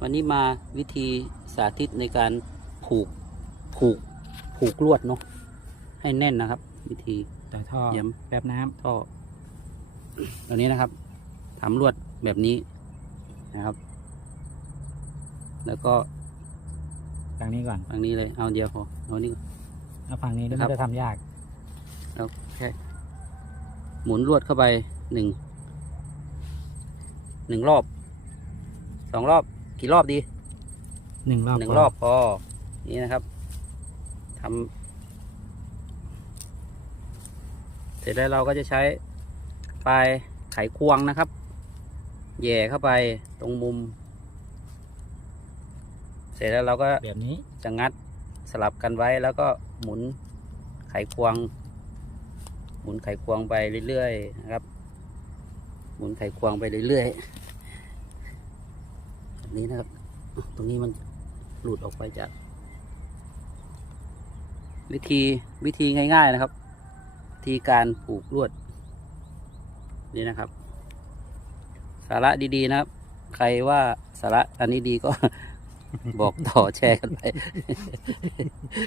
วันนี้มาวิธีสาธิตในการผูกผูกผูกลวดเนาะให้แน่นนะครับ วิธีต่อท่อเยี่ยมแบบน้ำท่อตัวนี้นะครับทำลวดแบบนี้นะครับ แล้วก็ฝั่งนี้ก่อน ฝั่งนี้เลยเอาเดียวพอเอานี่ เอาฝั่งนี้นะนี่ครัมันบจะทำยาก แล้วแค่หมุนลวดเข้าไปหนึ่งหนึ่งรอบสองรอบ กี่รอบดีหนึ่งรอบหนึ่งพรอบพอนี่นะครับทำเสร็จแล้วเราก็จะใช้ปลายไขควงนะครับแหย่เข้าไปตรงมุม เสร็จแล้วเราก็แบบนี้จะงัดสลับกันไว้แล้วก็หมุนไขควง หมุนไขควงไปเรื่อยๆนะครับ หมุนไขควงไปเรื่อยๆแบบ นี้นะครับ ตรงนี้มันหลุดออกไปจาก วิธีวิธีง่ายๆนะครับ ทีการผูกลวด นี่นะครับ สาระดีๆนะครับ ใครว่าสาระอันนี้ดีก็บอกต่อแชร์กันไป